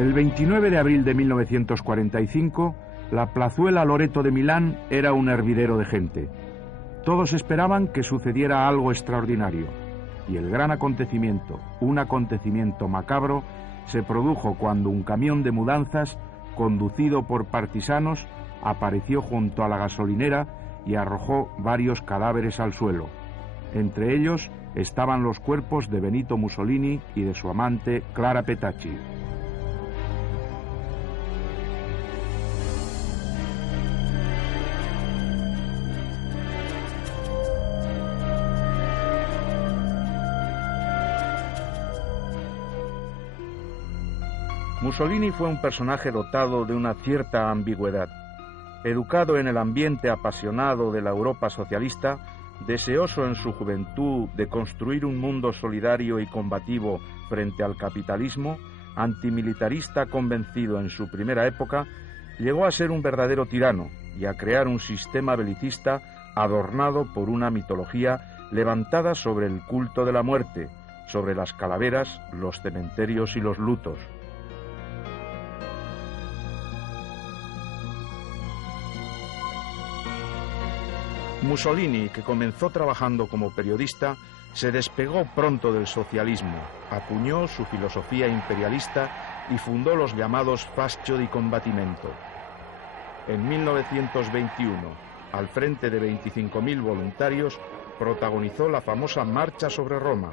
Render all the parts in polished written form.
El 29 de abril de 1945, la plazuela Loreto de Milán era un hervidero de gente. Todos esperaban que sucediera algo extraordinario, y el gran acontecimiento, un acontecimiento macabro, se produjo cuando un camión de mudanzas, conducido por partisanos, apareció junto a la gasolinera y arrojó varios cadáveres al suelo. Entre ellos estaban los cuerpos de Benito Mussolini y de su amante Clara Petacci. Mussolini fue un personaje dotado de una cierta ambigüedad. Educado en el ambiente apasionado de la Europa socialista, deseoso en su juventud de construir un mundo solidario y combativo frente al capitalismo, antimilitarista convencido en su primera época, llegó a ser un verdadero tirano y a crear un sistema belicista adornado por una mitología levantada sobre el culto de la muerte, sobre las calaveras, los cementerios y los lutos. Mussolini, que comenzó trabajando como periodista, se despegó pronto del socialismo, acuñó su filosofía imperialista y fundó los llamados Fascio di Combattimento. En 1921, al frente de 25.000 voluntarios, protagonizó la famosa Marcha sobre Roma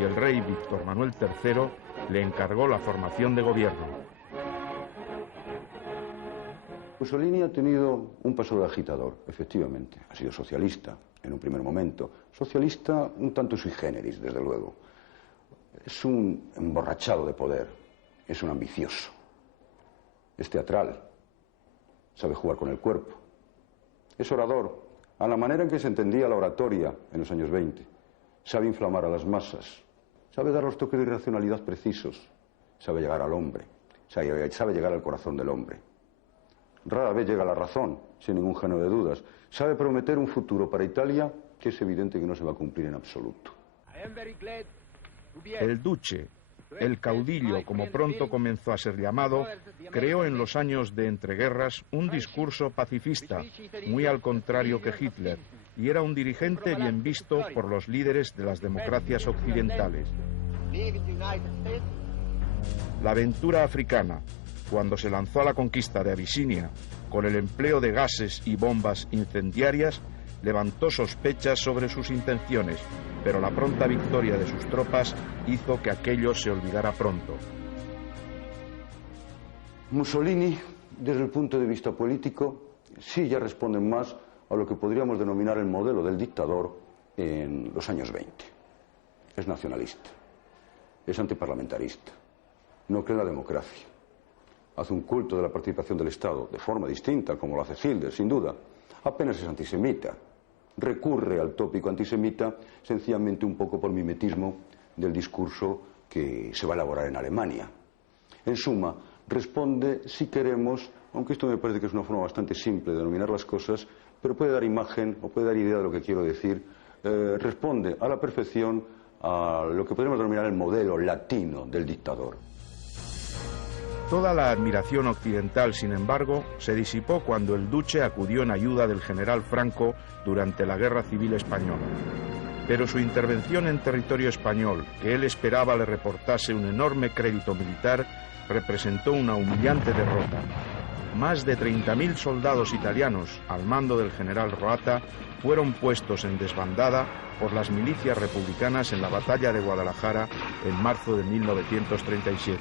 y el rey Víctor Manuel III le encargó la formación de gobierno. Mussolini ha tenido un paso de agitador, efectivamente. Ha sido socialista en un primer momento. Socialista un tanto sui generis, desde luego. Es un emborrachado de poder. Es un ambicioso. Es teatral. Sabe jugar con el cuerpo. Es orador, a la manera en que se entendía la oratoria en los años 20. Sabe inflamar a las masas. Sabe dar los toques de irracionalidad precisos. Sabe llegar al hombre. Sabe llegar al corazón del hombre. Rara vez llega a la razón, sin ningún género de dudas. Sabe prometer un futuro para Italia que es evidente que no se va a cumplir en absoluto. El duce, el caudillo, como pronto comenzó a ser llamado, creó en los años de entreguerras un discurso pacifista, muy al contrario que Hitler, y era un dirigente bien visto por los líderes de las democracias occidentales. La aventura africana, cuando se lanzó a la conquista de Abisinia con el empleo de gases y bombas incendiarias, levantó sospechas sobre sus intenciones, pero la pronta victoria de sus tropas hizo que aquello se olvidara pronto. Mussolini, desde el punto de vista político, sí ya responde más a lo que podríamos denominar el modelo del dictador en los años 20. Es nacionalista, es antiparlamentarista, no cree en la democracia. Hace un culto de la participación del Estado de forma distinta, como lo hace Hitler, sin duda. Apenas es antisemita. Recurre al tópico antisemita sencillamente un poco por mimetismo del discurso que se va a elaborar en Alemania. En suma, responde, si queremos, aunque esto me parece que es una forma bastante simple de denominar las cosas, pero puede dar imagen o puede dar idea de lo que quiero decir, responde a la perfección a lo que podemos denominar el modelo latino del dictador. Toda la admiración occidental, sin embargo, se disipó cuando el duce acudió en ayuda del general Franco durante la Guerra Civil Española. Pero su intervención en territorio español, que él esperaba le reportase un enorme crédito militar, representó una humillante derrota. Más de 30.000 soldados italianos, al mando del general Roata, fueron puestos en desbandada por las milicias republicanas en la batalla de Guadalajara en marzo de 1937.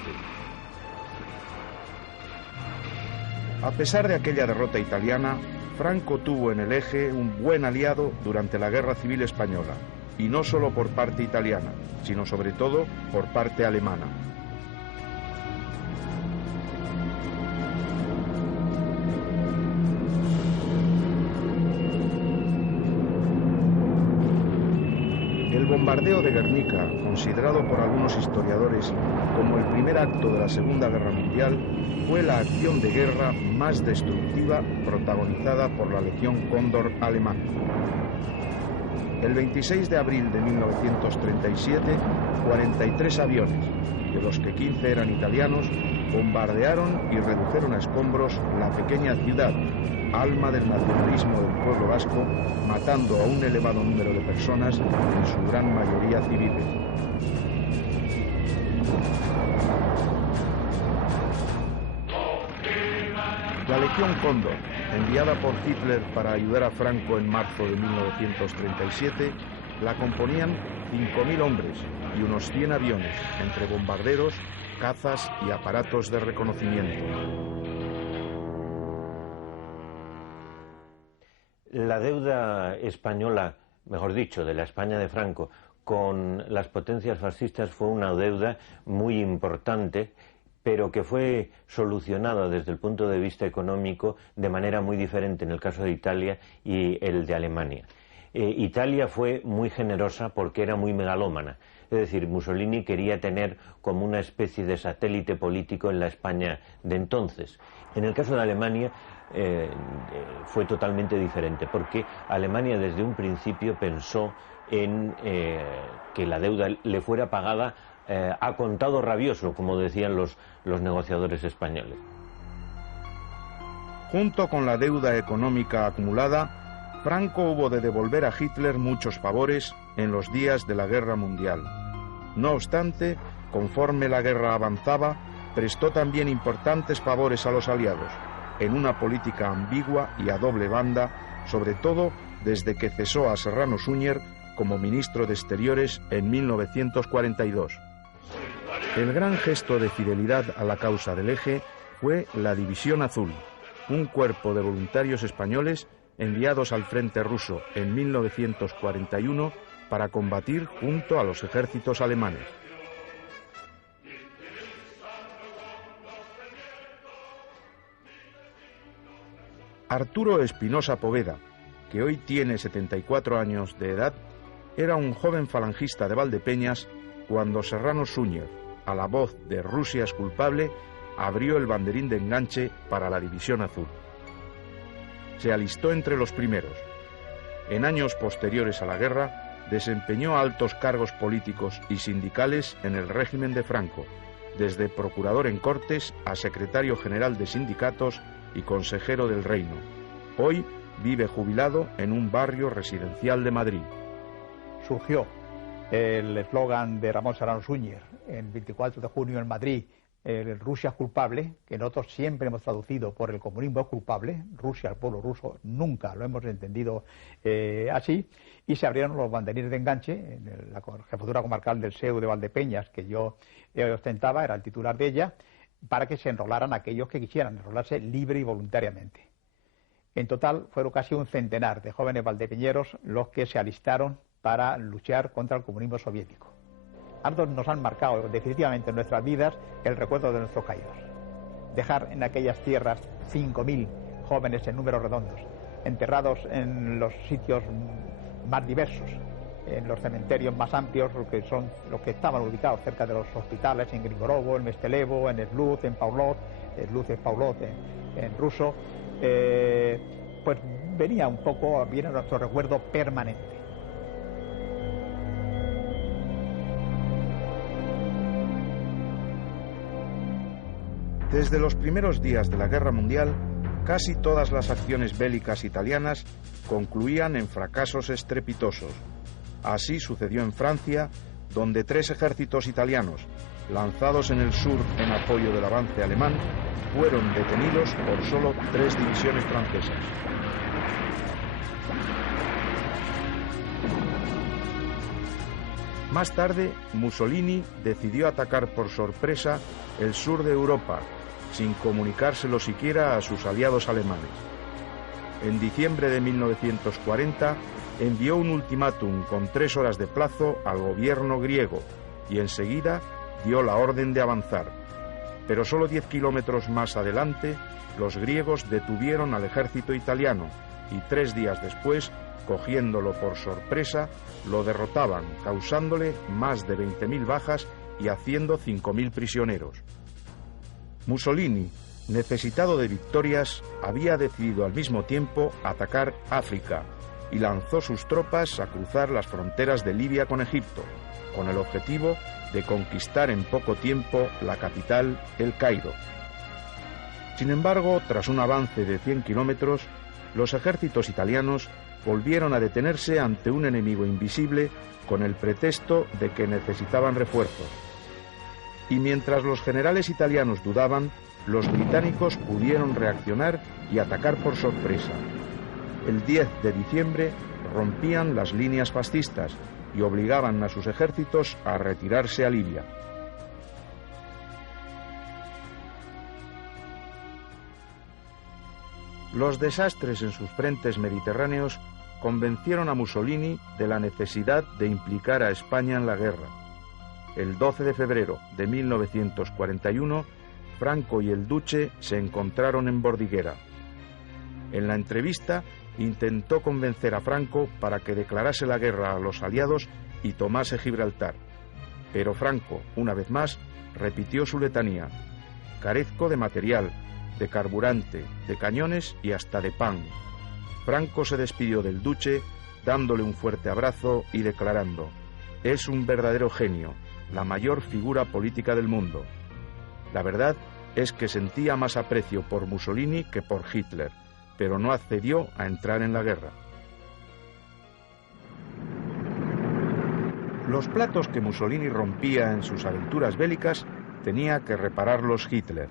A pesar de aquella derrota italiana, Franco tuvo en el Eje un buen aliado durante la Guerra Civil Española, y no solo por parte italiana, sino sobre todo por parte alemana. El bombardeo de Guernica, considerado por algunos historiadores como el primer acto de la Segunda Guerra Mundial, fue la acción de guerra más destructiva protagonizada por la Legión Cóndor alemana. El 26 de abril de 1937, 43 aviones, de los que 15 eran italianos, bombardearon y redujeron a escombros la pequeña ciudad, alma del nacionalismo del pueblo vasco, matando a un elevado número de personas, en su gran mayoría civiles. La Legión Cóndor, enviada por Hitler para ayudar a Franco en marzo de 1937, la componían 5.000 hombres y unos 100 aviones, entre bombarderos, cazas y aparatos de reconocimiento. La deuda española, mejor dicho, de la España de Franco, con las potencias fascistas fue una deuda muy importante, pero que fue solucionada desde el punto de vista económico de manera muy diferente en el caso de Italia y el de Alemania. Italia fue muy generosa porque era muy megalómana, es decir, Mussolini quería tener como una especie de satélite político en la España de entonces. En el caso de Alemania fue totalmente diferente, porque Alemania desde un principio pensó en que la deuda le fuera pagada a contado rabioso, como decían los negociadores españoles. Junto con la deuda económica acumulada, Franco hubo de devolver a Hitler muchos favores en los días de la Guerra Mundial. No obstante, conforme la guerra avanzaba, prestó también importantes favores a los aliados, en una política ambigua y a doble banda, sobre todo desde que cesó a Serrano Suñer como ministro de Exteriores en 1942. El gran gesto de fidelidad a la causa del Eje fue la División Azul, un cuerpo de voluntarios españoles enviados al frente ruso en 1941 para combatir junto a los ejércitos alemanes. Arturo Espinosa Poveda, que hoy tiene 74 años de edad, era un joven falangista de Valdepeñas cuando Serrano Suñer, a la voz de Rusia es culpable, abrió el banderín de enganche para la División Azul. Se alistó entre los primeros. En años posteriores a la guerra, desempeñó altos cargos políticos y sindicales en el régimen de Franco, desde procurador en Cortes a secretario general de sindicatos y consejero del Reino. Hoy vive jubilado en un barrio residencial de Madrid. Surgió el eslogan de Ramón Serrano Suñer el 24 de junio en Madrid, Rusia es culpable, que nosotros siempre hemos traducido por el comunismo es culpable, Rusia, el pueblo ruso, nunca lo hemos entendido así, y se abrieron los banderines de enganche en la jefatura comarcal del SEU de Valdepeñas, que yo ostentaba, era el titular de ella, para que se enrolaran aquellos que quisieran enrolarse libre y voluntariamente. En total fueron casi un centenar de jóvenes valdepeñeros los que se alistaron para luchar contra el comunismo soviético. A nosotros nos han marcado definitivamente en nuestras vidas el recuerdo de nuestros caídos. Dejar en aquellas tierras 5.000 jóvenes en números redondos, enterrados en los sitios más diversos, en los cementerios más amplios, los que estaban ubicados cerca de los hospitales, en Grigorovo, en Mestelevo, en Sluz, en Paulot, Sluz es Paulot en ruso, pues viene a nuestro recuerdo permanente. Desde los primeros días de la Guerra Mundial, casi todas las acciones bélicas italianas concluían en fracasos estrepitosos. Así sucedió en Francia, donde 3 ejércitos italianos, lanzados en el sur en apoyo del avance alemán, fueron detenidos por solo 3 divisiones francesas. Más tarde, Mussolini decidió atacar por sorpresa el sur de Europa, sin comunicárselo siquiera a sus aliados alemanes. En diciembre de 1940 envió un ultimátum con 3 horas de plazo al gobierno griego y enseguida dio la orden de avanzar. Pero solo 10 kilómetros más adelante, los griegos detuvieron al ejército italiano y 3 días después, cogiéndolo por sorpresa, lo derrotaban, causándole más de 20.000 bajas y haciendo 5.000 prisioneros. Mussolini, necesitado de victorias, había decidido al mismo tiempo atacar África, y lanzó sus tropas a cruzar las fronteras de Libia con Egipto, con el objetivo de conquistar en poco tiempo la capital, El Cairo. Sin embargo, tras un avance de 100 kilómetros, los ejércitos italianos volvieron a detenerse ante un enemigo invisible con el pretexto de que necesitaban refuerzos. Y mientras los generales italianos dudaban, los británicos pudieron reaccionar y atacar por sorpresa. El 10 de diciembre rompían las líneas fascistas y obligaban a sus ejércitos a retirarse a Libia. Los desastres en sus frentes mediterráneos convencieron a Mussolini de la necesidad de implicar a España en la guerra. El 12 de febrero de 1941, Franco y el Duce se encontraron en Bordighera. En la entrevista intentó convencer a Franco para que declarase la guerra a los aliados y tomase Gibraltar. Pero Franco, una vez más, repitió su letanía: carezco de material, de carburante, de cañones y hasta de pan. Franco se despidió del Duce dándole un fuerte abrazo y declarando: es un verdadero genio, la mayor figura política del mundo. La verdad es que sentía más aprecio por Mussolini que por Hitler, pero no accedió a entrar en la guerra. Los platos que Mussolini rompía en sus aventuras bélicas tenía que repararlos Hitler.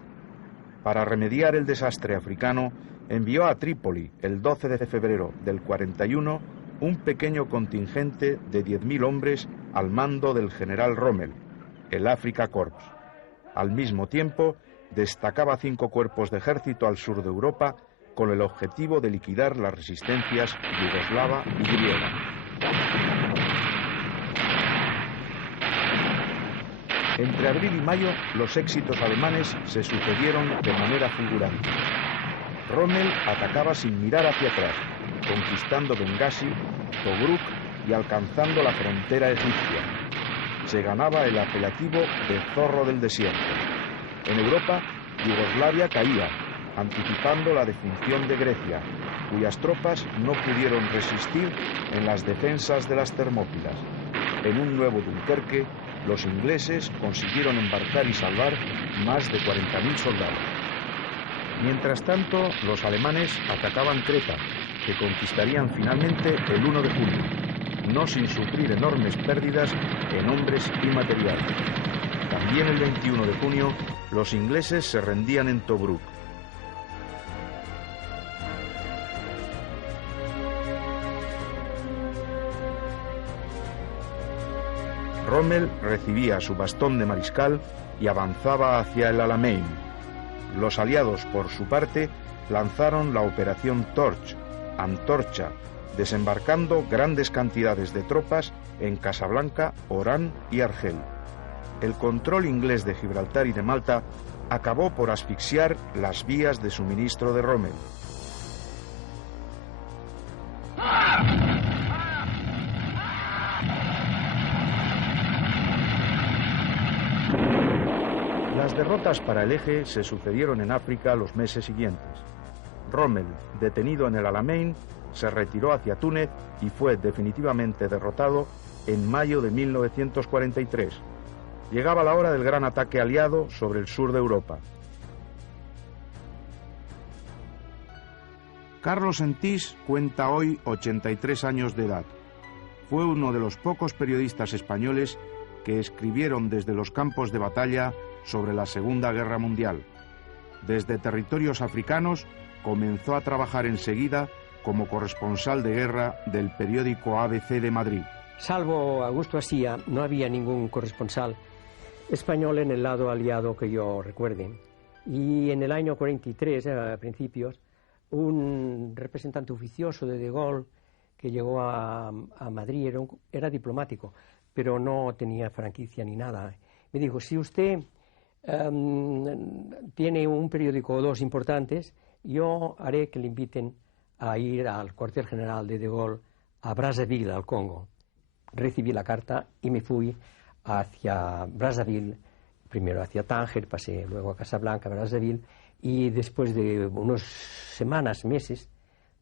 Para remediar el desastre africano, envió a Trípoli el 12 de febrero del 41 un pequeño contingente de 10.000 hombres al mando del general Rommel, el Afrika Korps. Al mismo tiempo, destacaba 5 cuerpos de ejército al sur de Europa con el objetivo de liquidar las resistencias yugoslava y griega. Entre abril y mayo, los éxitos alemanes se sucedieron de manera fulgurante. Rommel atacaba sin mirar hacia atrás, conquistando Bengasi, Tobruk y alcanzando la frontera egipcia. Se ganaba el apelativo de zorro del desierto. En Europa, Yugoslavia caía, anticipando la defunción de Grecia, cuyas tropas no pudieron resistir en las defensas de las Termópilas. En un nuevo Dunkerque, los ingleses consiguieron embarcar y salvar más de 40.000 soldados. Mientras tanto, los alemanes atacaban Creta, que conquistarían finalmente el 1 de julio, no sin sufrir enormes pérdidas en hombres y material. También el 21 de junio, los ingleses se rendían en Tobruk. Rommel recibía su bastón de mariscal y avanzaba hacia el Alamein. Los aliados, por su parte, lanzaron la operación Torch, Antorcha, desembarcando grandes cantidades de tropas en Casablanca, Orán y Argel. El control inglés de Gibraltar y de Malta acabó por asfixiar las vías de suministro de Rommel. Las derrotas para el eje se sucedieron en África los meses siguientes. Rommel, detenido en el Alamein, se retiró hacia Túnez y fue definitivamente derrotado en mayo de 1943. Llegaba la hora del gran ataque aliado sobre el sur de Europa. Carlos Sentís cuenta hoy 83 años de edad. Fue uno de los pocos periodistas españoles que escribieron desde los campos de batalla sobre la Segunda Guerra Mundial. Desde territorios africanos comenzó a trabajar enseguida como corresponsal de guerra del periódico ABC de Madrid. Salvo Augusto Asía, no había ningún corresponsal español en el lado aliado que yo recuerde. Y en el año 43, a principios, un representante oficioso de Gaulle que llegó a Madrid, era diplomático, pero no tenía franquicia ni nada. Me dijo: si usted tiene un periódico o dos importantes, yo haré que le inviten a ir al cuartel general de Gaulle a Brazzaville, al Congo. Recibí la carta y me fui hacia Brazzaville, primero hacia Tánger, pasé luego a Casablanca, Brazzaville, y después de unas semanas, meses,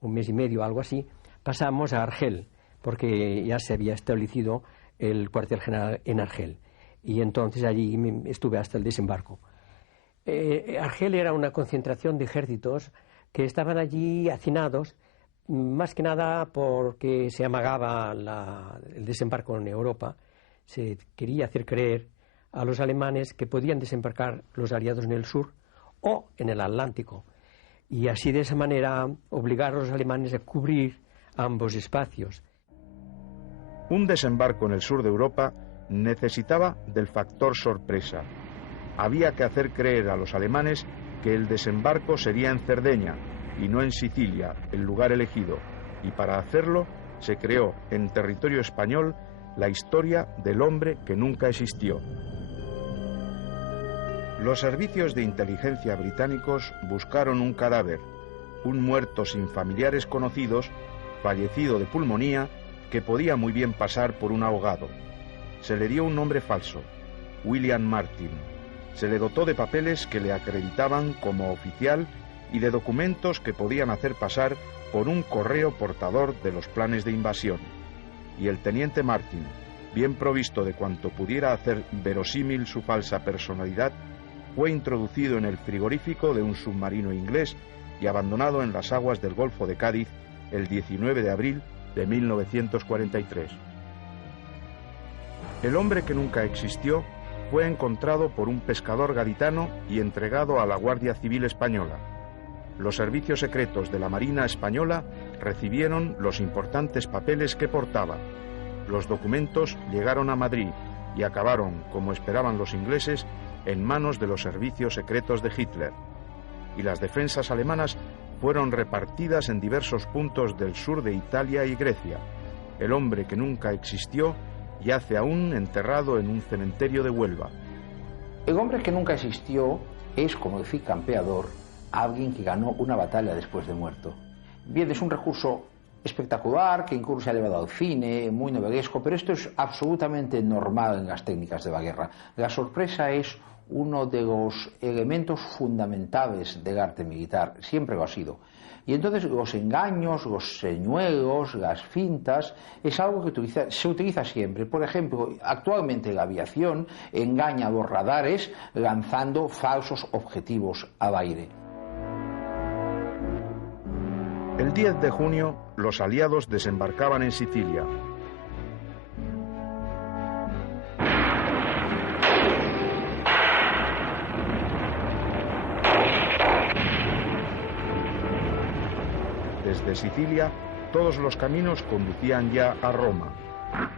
un mes y medio, algo así, pasamos a Argel, porque ya se había establecido el cuartel general en Argel. Y entonces allí estuve hasta el desembarco. Argel era una concentración de ejércitos que estaban allí hacinados, más que nada porque se amagaba el desembarco en Europa. Se quería hacer creer a los alemanes que podían desembarcar los aliados en el sur o en el Atlántico, y así de esa manera obligar a los alemanes a cubrir ambos espacios. Un desembarco en el sur de Europa necesitaba del factor sorpresa. Había que hacer creer a los alemanes que el desembarco sería en Cerdeña y no en Sicilia, el lugar elegido, y para hacerlo se creó en territorio español la historia del hombre que nunca existió. Los servicios de inteligencia británicos buscaron un cadáver, un muerto sin familiares conocidos, fallecido de pulmonía, que podía muy bien pasar por un ahogado. Se le dio un nombre falso, William Martin. Se le dotó de papeles que le acreditaban como oficial y de documentos que podían hacer pasar por un correo portador de los planes de invasión. Y el teniente Martin, bien provisto de cuanto pudiera hacer verosímil su falsa personalidad, fue introducido en el frigorífico de un submarino inglés y abandonado en las aguas del Golfo de Cádiz el 19 de abril de 1943. El hombre que nunca existió fue encontrado por un pescador gaditano y entregado a la Guardia Civil Española. Los servicios secretos de la Marina Española recibieron los importantes papeles que portaba. Los documentos llegaron a Madrid y acabaron, como esperaban los ingleses, en manos de los servicios secretos de Hitler. Y las defensas alemanas fueron repartidas en diversos puntos del sur de Italia y Grecia. El hombre que nunca existió yace aún enterrado en un cementerio de Huelva. El hombre que nunca existió es, como decía Campeador, alguien que ganó una batalla después de muerto. Bien, es un recurso espectacular, que incluso se ha llevado al cine, muy novelesco, pero esto es absolutamente normal en las técnicas de la guerra. La sorpresa es uno de los elementos fundamentales del arte militar, siempre lo ha sido. Y entonces los engaños, los señuelos, las fintas, es algo que se utiliza siempre. Por ejemplo, actualmente la aviación engaña a los radares lanzando falsos objetivos al aire. El 10 de junio, los aliados desembarcaban en Sicilia. Desde Sicilia, todos los caminos conducían ya a Roma.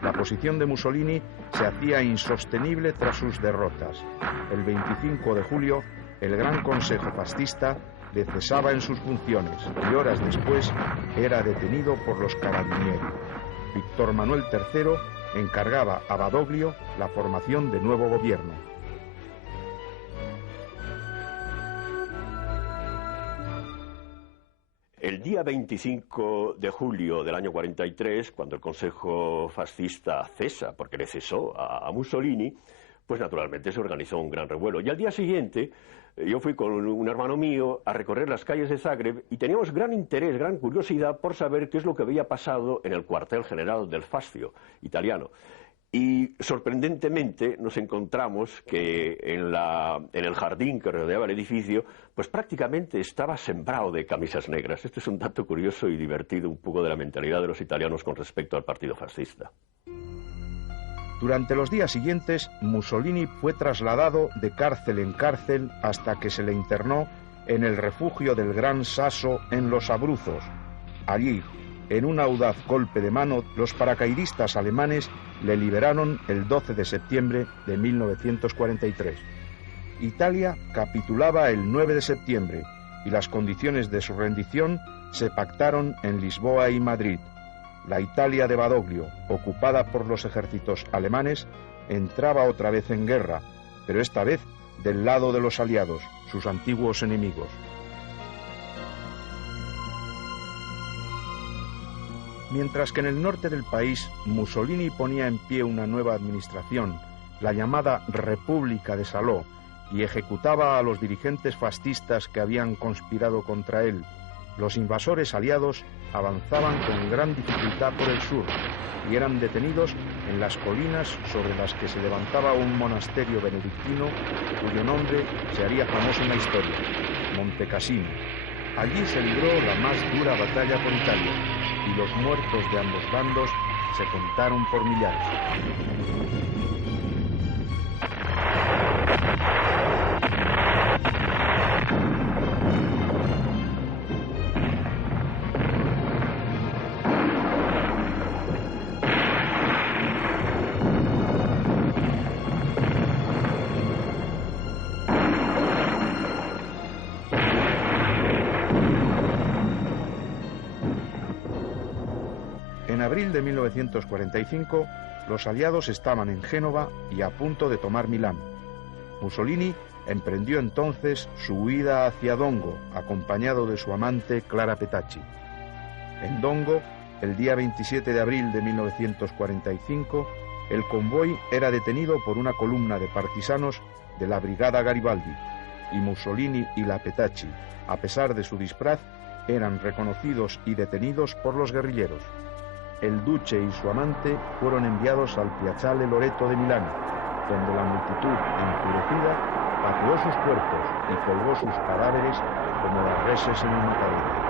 La posición de Mussolini se hacía insostenible tras sus derrotas. El 25 de julio, el Gran Consejo Fascista le cesaba en sus funciones y horas después era detenido por los Carabinieri. Víctor Manuel III encargaba a Badoglio la formación de nuevo gobierno. El día 25 de julio del año 43, cuando el Consejo Fascista cesa, porque le cesó a Mussolini, pues naturalmente se organizó un gran revuelo. Y al día siguiente, yo fui con un hermano mío a recorrer las calles de Zagreb y teníamos gran interés, gran curiosidad por saber qué es lo que había pasado en el cuartel general del Fascio italiano. Y sorprendentemente nos encontramos que en el jardín que rodeaba el edificio, pues prácticamente estaba sembrado de camisas negras. Este es un dato curioso y divertido un poco de la mentalidad de los italianos con respecto al partido fascista. Durante los días siguientes, Mussolini fue trasladado de cárcel en cárcel hasta que se le internó en el refugio del Gran Sasso en Los Abruzos. Allí, en un audaz golpe de mano, los paracaidistas alemanes le liberaron el 12 de septiembre de 1943. Italia capitulaba el 9 de septiembre y las condiciones de su rendición se pactaron en Lisboa y Madrid. La Italia de Badoglio, ocupada por los ejércitos alemanes, entraba otra vez en guerra, pero esta vez del lado de los aliados, sus antiguos enemigos. Mientras que en el norte del país Mussolini ponía en pie una nueva administración, la llamada República de Salò, y ejecutaba a los dirigentes fascistas que habían conspirado contra él, los invasores aliados avanzaban con gran dificultad por el sur y eran detenidos en las colinas sobre las que se levantaba un monasterio benedictino cuyo nombre se haría famoso en la historia, Monte Cassino. Allí se libró la más dura batalla por Italia y los muertos de ambos bandos se contaron por millares. En abril de 1945, los aliados estaban en Génova y a punto de tomar Milán. Mussolini emprendió entonces su huida hacia Dongo, acompañado de su amante Clara Petacci. En Dongo, el día 27 de abril de 1945, el convoy era detenido por una columna de partisanos de la Brigada Garibaldi, y Mussolini y la Petacci, a pesar de su disfraz, eran reconocidos y detenidos por los guerrilleros. El duce y su amante fueron enviados al Piazzale Loreto de Milán, donde la multitud, enfurecida, pateó sus cuerpos y colgó sus cadáveres como las reses en un matadero.